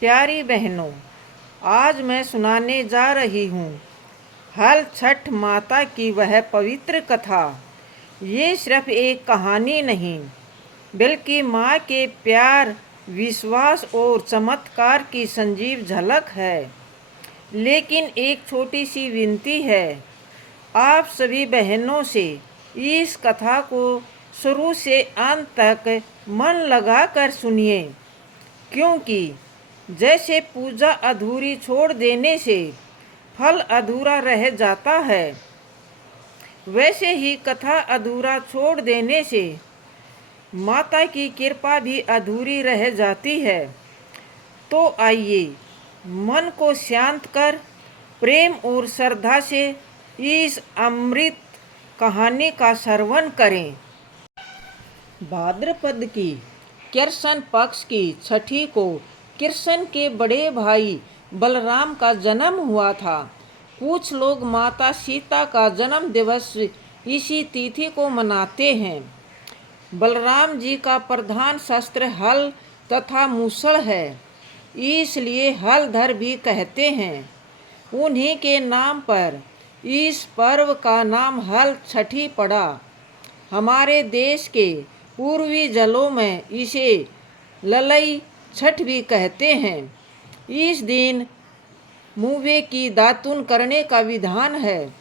प्यारी बहनों, आज मैं सुनाने जा रही हूँ हल छठ माता की वह पवित्र कथा। ये सिर्फ एक कहानी नहीं, बल्कि माँ के प्यार, विश्वास और चमत्कार की संजीव झलक है। लेकिन एक छोटी सी विनती है आप सभी बहनों से, इस कथा को शुरू से अंत तक मन लगाकर सुनिए, क्योंकि जैसे पूजा अधूरी छोड़ देने से फल अधूरा रह जाता है, वैसे ही कथा अधूरा छोड़ देने से माता की कृपा भी अधूरी रह जाती है। तो आइए मन को शांत कर प्रेम और श्रद्धा से इस अमृत कहानी का श्रवण करें। भाद्रपद की कृष्ण पक्ष की छठी को कृष्ण के बड़े भाई बलराम का जन्म हुआ था। कुछ लोग माता सीता का जन्म दिवस इसी तिथि को मनाते हैं। बलराम जी का प्रधान शस्त्र हल तथा मूसल है, इसलिए हलधर भी कहते हैं। उन्हीं के नाम पर इस पर्व का नाम हल छठी पड़ा। हमारे देश के पूर्वी जलों में इसे ललई छठ भी कहते हैं। इस दिन मुँवे की दातुन करने का विधान है।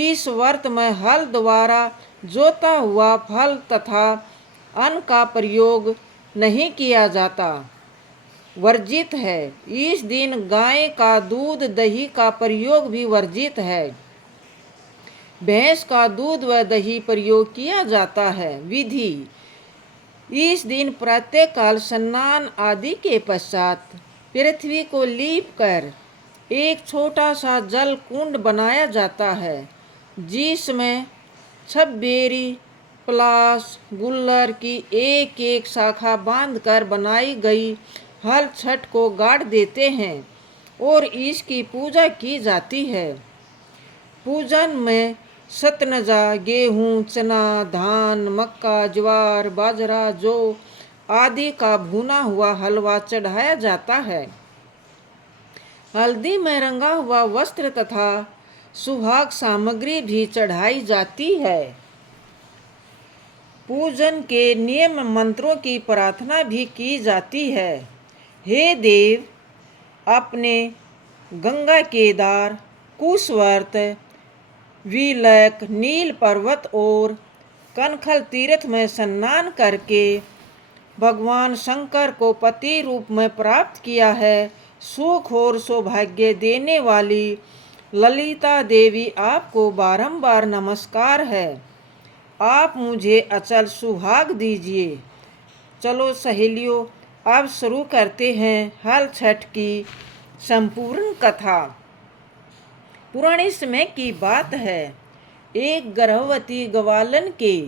इस व्रत में हल द्वारा जोता हुआ फल तथा अन्न का प्रयोग नहीं किया जाता, वर्जित है। इस दिन गाय का दूध, दही का प्रयोग भी वर्जित है। भैंस का दूध व दही प्रयोग किया जाता है। विधि: इस दिन प्रातःकाल स्नान आदि के पश्चात पृथ्वी को लीप कर एक छोटा सा जल कुंड बनाया जाता है, जिसमें छबेरी, पलाश, गुल्लर की एक एक शाखा बांधकर बनाई गई हल छठ को गाड़ देते हैं और इसकी पूजा की जाती है। पूजन में सतनजा, गेहूँ, चना, धान, मक्का, ज्वार, बाजरा, जौ आदि का भुना हुआ हलवा चढ़ाया जाता है। हल्दी में रंगा हुआ वस्त्र तथा सुहाग सामग्री भी चढ़ाई जाती है। पूजन के नियम मंत्रों की प्रार्थना भी की जाती है। हे देव, अपने गंगा, केदार, कुशवर्त, विलक, नील पर्वत और कनखल तीर्थ में स्नान करके भगवान शंकर को पति रूप में प्राप्त किया है। सुख और सौभाग्य देने वाली ललिता देवी, आपको बारंबार नमस्कार है। आप मुझे अचल सुहाग दीजिए। चलो सहेलियों, अब शुरू करते हैं हल छठ की संपूर्ण कथा। पुराने समय की बात है। एक गर्भवती ग्वालन के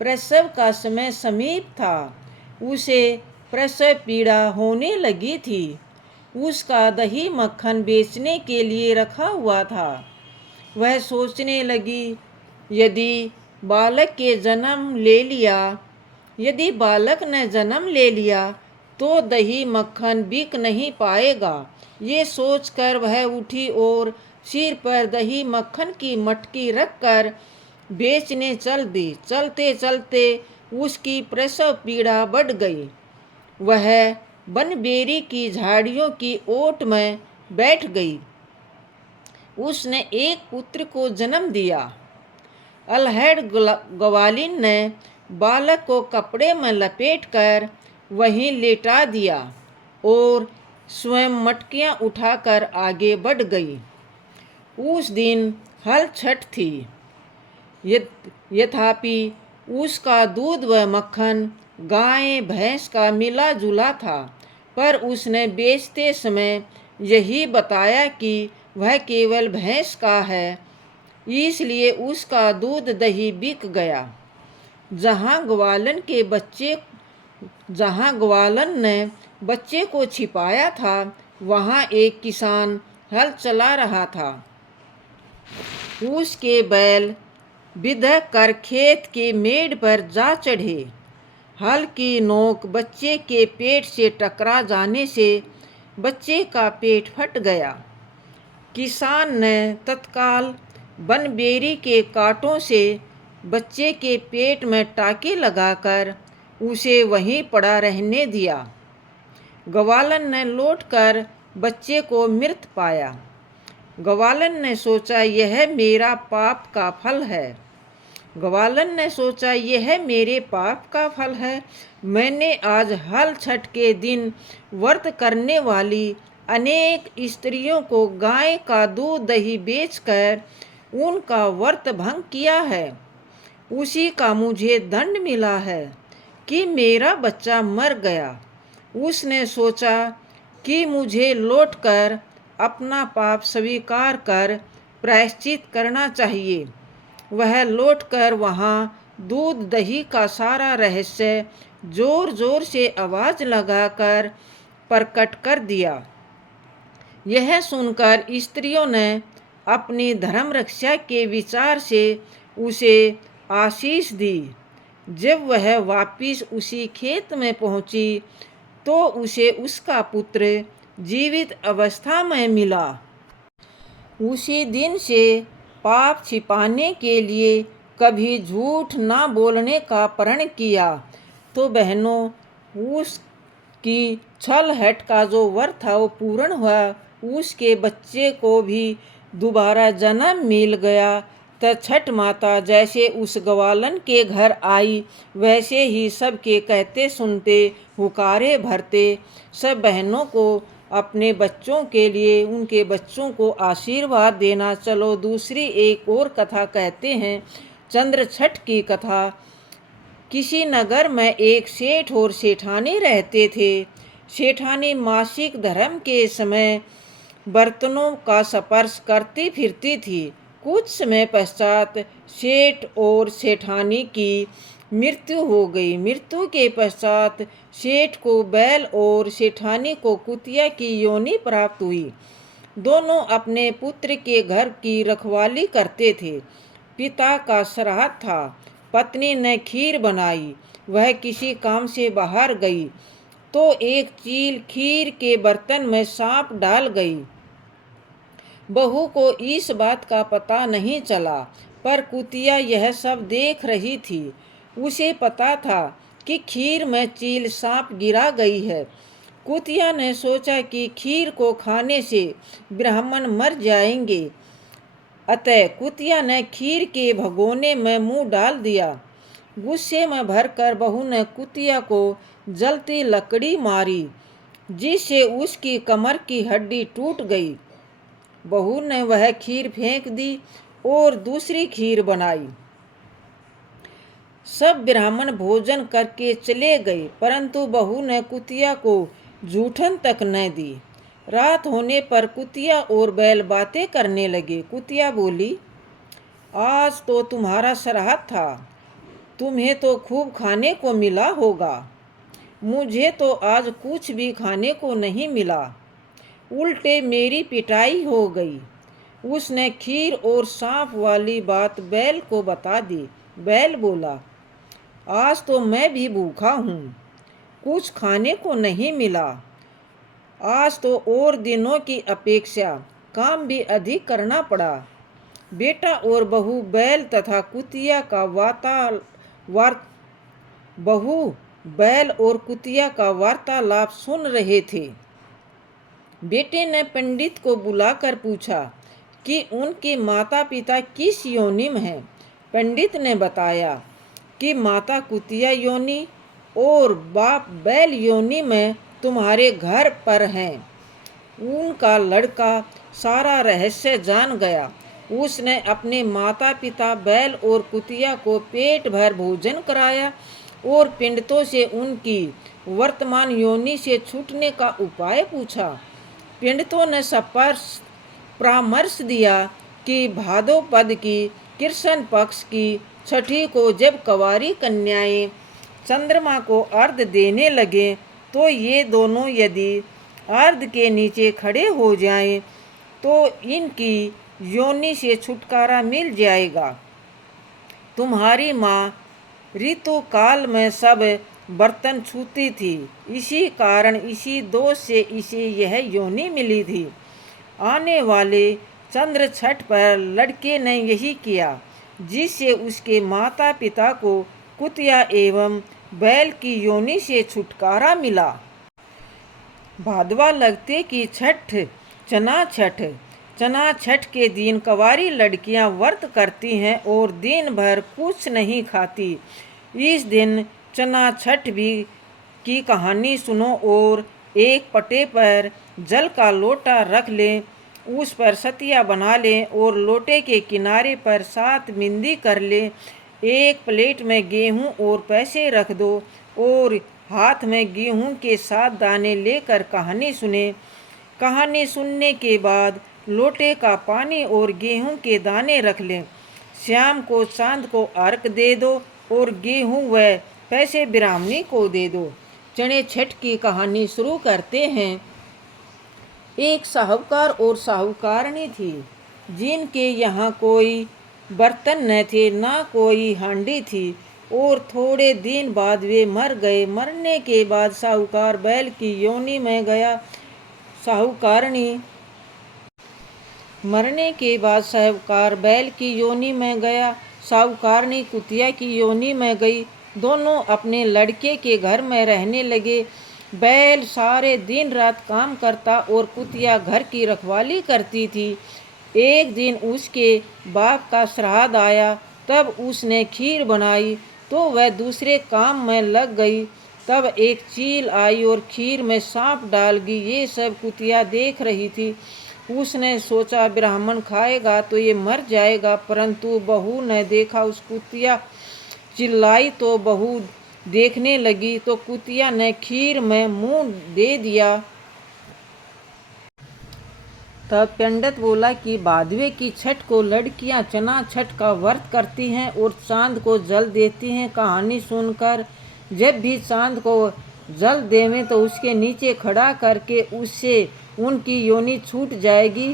प्रसव का समय समीप था। उसे प्रसव पीड़ा होने लगी थी। उसका दही मक्खन बेचने के लिए रखा हुआ था। वह सोचने लगी, यदि बालक ने जन्म ले लिया तो दही मक्खन बिक नहीं पाएगा। ये सोचकर वह उठी और सिर पर दही मक्खन की मटकी रखकर बेचने चल दी। चलते चलते उसकी प्रसव पीड़ा बढ़ गई। वह बनबेरी की झाड़ियों की ओट में बैठ गई। उसने एक पुत्र को जन्म दिया। अल्हड़ ग्वालिन ने बालक को कपड़े में लपेटकर वहीं लेटा दिया और स्वयं मटकियां उठाकर आगे बढ़ गई। उस दिन हल छठ थी। यद्यपि उसका दूध व मक्खन गाय भैंस का मिला जुला था, पर उसने बेचते समय यही बताया कि वह केवल भैंस का है, इसलिए उसका दूध दही बिक गया। जहाँ ग्वालन ने बच्चे को छिपाया था, वहाँ एक किसान हल चला रहा था। उसके बैल बिधक कर खेत के मेड़ पर जा चढ़े। हल की नोक बच्चे के पेट से टकरा जाने से बच्चे का पेट फट गया। किसान ने तत्काल बनबेरी के कांटों से बच्चे के पेट में टाँके लगाकर उसे वहीं पड़ा रहने दिया। ग्वालन ने लौटकर बच्चे को मृत पाया। ग्वालन ने सोचा यह मेरा पाप का फल है। ग्वालन ने सोचा यह मेरे पाप का फल है। मैंने आज हल छठ के दिन व्रत करने वाली अनेक स्त्रियों को गाय का दूध दही बेचकर उनका व्रत भंग किया है। उसी का मुझे दंड मिला है कि मेरा बच्चा मर गया। उसने सोचा कि मुझे लौटकर अपना पाप स्वीकार कर प्रायश्चित करना चाहिए। वह लौटकर वहाँ दूध दही का सारा रहस्य जोर जोर से आवाज़ लगाकर प्रकट कर दिया। यह सुनकर स्त्रियों ने अपनी धर्म रक्षा के विचार से उसे आशीष दी। जब वह वापिस उसी खेत में पहुंची तो उसे उसका पुत्र जीवित अवस्था में मिला। उसी दिन से पाप छिपाने के लिए कभी झूठ ना बोलने का प्रण किया। तो बहनों, उसकी छलहट का जो व्रत था वो पूर्ण हुआ। उसके बच्चे को भी दोबारा जन्म मिल गया। तो छठ माता जैसे उस ग्वालन के घर आई वैसे ही सबके कहते सुनते हुकारे भरते सब बहनों को अपने बच्चों के लिए उनके बच्चों को आशीर्वाद देना। चलो दूसरी एक और कथा कहते हैं, चंद्र छठ की कथा। किसी नगर में एक सेठ और सेठानी रहते थे। सेठानी मासिक धर्म के समय बर्तनों का स्पर्श करती फिरती थी। कुछ समय पश्चात सेठ और सेठानी की मृत्यु हो गई। मृत्यु के पश्चात सेठ को बैल और सेठानी को कुतिया की योनि प्राप्त हुई। दोनों अपने पुत्र के घर की रखवाली करते थे। पिता का श्राद्ध था। पत्नी ने खीर बनाई। वह किसी काम से बाहर गई तो एक चील खीर के बर्तन में सांप डाल गई। बहू को इस बात का पता नहीं चला, पर कुतिया यह सब देख रही थी। उसे पता था कि खीर में चील सांप गिरा गई है। कुतिया ने सोचा कि खीर को खाने से ब्राह्मण मर जाएंगे। अतः कुतिया ने खीर के भगोने में मुंह डाल दिया। गुस्से में भरकर बहू ने कुतिया को जलती लकड़ी मारी, जिससे उसकी कमर की हड्डी टूट गई। बहू ने वह खीर फेंक दी और दूसरी खीर बनाई। सब ब्राह्मण भोजन करके चले गए, परंतु बहू ने कुतिया को जूठन तक न दी। रात होने पर कुतिया और बैल बातें करने लगे। कुतिया बोली, आज तो तुम्हारा श्राद्ध था, तुम्हें तो खूब खाने को मिला होगा। मुझे तो आज कुछ भी खाने को नहीं मिला, उल्टे मेरी पिटाई हो गई। उसने खीर और सांप वाली बात बैल को बता दी। बैल बोला, आज तो मैं भी भूखा हूँ, कुछ खाने को नहीं मिला। आज तो और दिनों की अपेक्षा काम भी अधिक करना पड़ा। बेटा और बहू बैल तथा कुतिया का वार्तालाप सुन रहे थे। बेटे ने पंडित को बुलाकर पूछा कि उनके माता पिता किस योनि में हैं। पंडित ने बताया कि माता कुतिया योनि और बाप बैल योनि में तुम्हारे घर पर हैं। उनका लड़का सारा रहस्य जान गया। उसने अपने माता पिता बैल और कुतिया को पेट भर भोजन कराया और पंडितों से उनकी वर्तमान योनि से छूटने का उपाय पूछा। पंडितों ने परामर्श दिया कि भादोपद की कृष्ण पक्ष की छठी को जब कुंवारी कन्याएं चंद्रमा को अर्घ देने लगे तो ये दोनों यदि अर्घ के नीचे खड़े हो जाएं तो इनकी योनि से छुटकारा मिल जाएगा। तुम्हारी माँ ऋतु काल में सब बर्तन छूती थी। इसी कारण, इसी दोष से इसे यह योनि मिली थी। आने वाले चंद्र छठ पर लड़के ने यही किया, जिससे उसके माता पिता को कुतिया एवं बैल की योनि से छुटकारा मिला। भादवा लगते की छठ चना छठ। चना छठ के दिन कंवारी लड़कियां व्रत करती हैं और दिन भर कुछ नहीं खाती। इस दिन चना छठ भी की कहानी सुनो और एक पटे पर जल का लोटा रख लें, उस पर सतिया बना लें और लोटे के किनारे पर 7 बिंदी कर लें। एक प्लेट में गेहूं और पैसे रख दो और हाथ में गेहूं के 7 दाने लेकर कहानी सुने। कहानी सुनने के बाद लोटे का पानी और गेहूं के दाने रख लें। शाम को चांद को अर्घ दे दो और गेहूं व पैसे ब्राह्मणी को दे दो। चने छठ की कहानी शुरू करते हैं। एक साहूकार और साहूकारनी थी, जिनके यहाँ कोई बर्तन न थे, ना कोई हांडी थी, और थोड़े दिन बाद वे मर गए। मरने के बाद साहूकार बैल की योनि में गया। साहूकारनी मरने के बाद साहूकार बैल की योनि में गया। साहूकारनी कुतिया की योनि में गई। दोनों अपने लड़के के घर में रहने लगे। बैल सारे दिन रात काम करता और कुतिया घर की रखवाली करती थी। एक दिन उसके बाप का श्राद्ध आया, तब उसने खीर बनाई तो वह दूसरे काम में लग गई। तब एक चील आई और खीर में सांप डाल गई। ये सब कुतिया देख रही थी। उसने सोचा ब्राह्मण खाएगा तो ये मर जाएगा, परंतु बहू ने देखा। उस कुतिया चिल्लाई तो बहू देखने लगी तो कुतिया ने खीर में मुंह दे दिया। तब पंडित बोला कि भादवे की छठ को लड़कियां चना छठ का व्रत करती हैं और चांद को जल देती हैं। कहानी सुनकर जब भी चांद को जल देवें तो उसके नीचे खड़ा करके उससे उनकी योनि छूट जाएगी।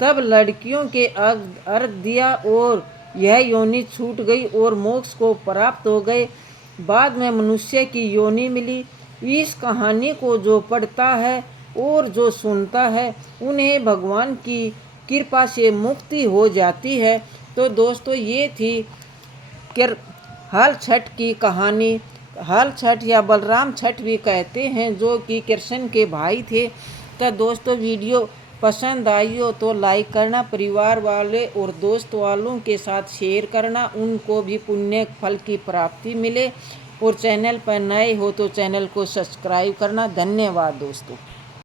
तब लड़कियों के अर्घ दिया और यह योनि छूट गई और मोक्ष को प्राप्त हो गए। बाद में मनुष्य की योनि मिली। इस कहानी को जो पढ़ता है और जो सुनता है, उन्हें भगवान की कृपा से मुक्ति हो जाती है। तो दोस्तों, ये थी हल छठ की कहानी। हल छठ या बलराम छठ भी कहते हैं, जो कि कृष्ण के भाई थे। तो दोस्तों, वीडियो पसंद आई हो तो लाइक करना, परिवार वाले और दोस्त वालों के साथ शेयर करना, उनको भी पुण्य फल की प्राप्ति मिले। और चैनल पर नए हो तो चैनल को सब्सक्राइब करना। धन्यवाद दोस्तों।